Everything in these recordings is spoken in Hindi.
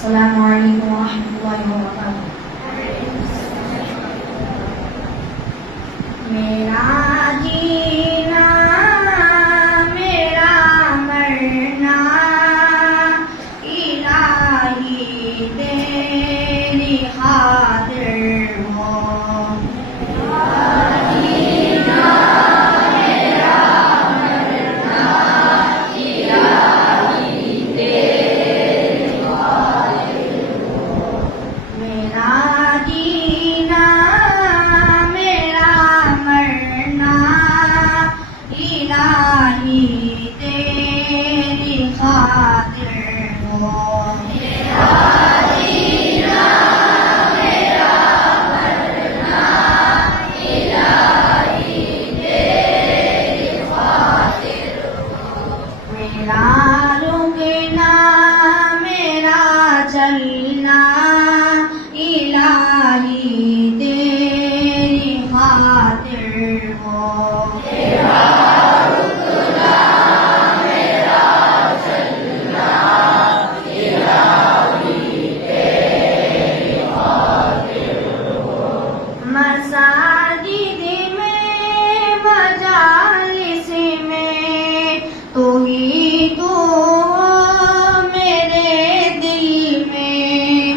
अस्सलामुअलैकुम वरहमतुल्लाहि वबरकातुहू। मेरा जीना मेरा मरना इलाही तेरी खातिर हो। मेरा जीना मेरा मरना इलाही तेरी खातिर हो। मेरा रुकना मेरा चलना इलाही तेरी खातिर हो। मसाजिद में मजालिस में तू ही तू हो मेरे दिल में।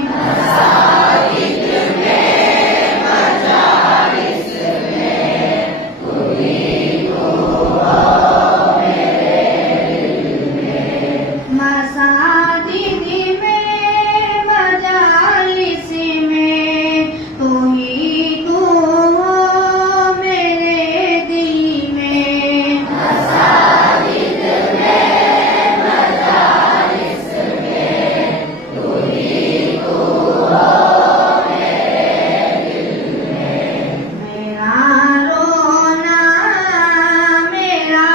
मसाजिद में मजालिस में तू ही तू हो मेरे दिल में। मेरा रोना मेरा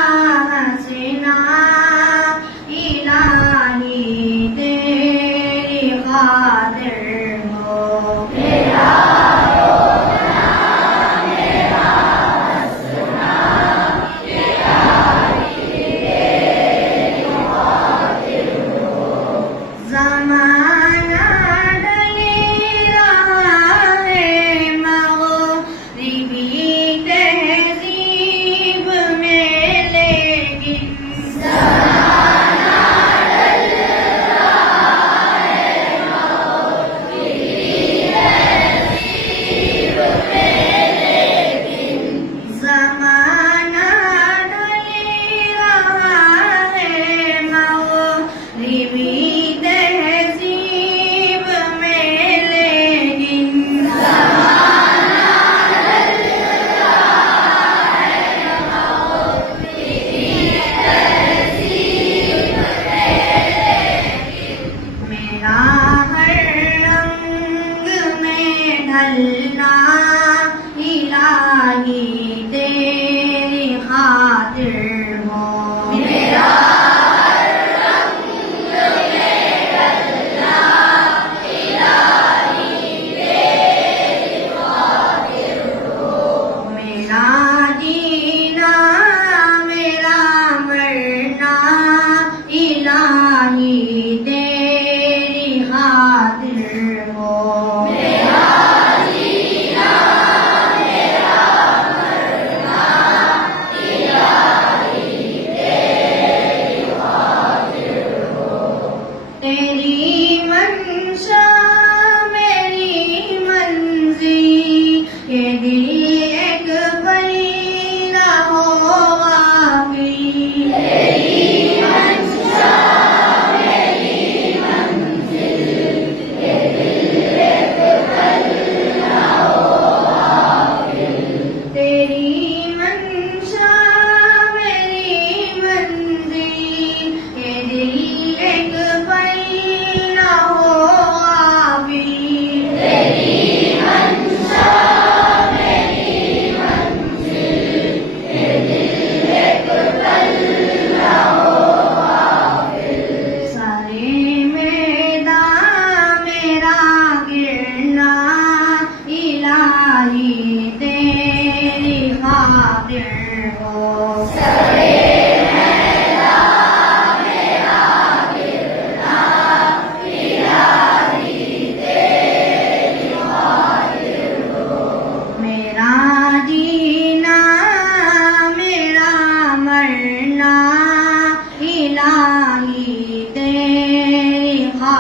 हंसना इलाही तेरी खातिर हो। ज़माना डली रहा है मग़रिबी तहज़ीब में, लेकिन ज़माना डली रहा है मग़रिबी तहज़ीब में, लेकिन मेरा हर रंग में ढलना इलाही तेरी खातिर हो। मेरा जीना मेरा मरना इलाही तेरी खातिर हो। मेरा जीना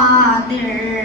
खातिर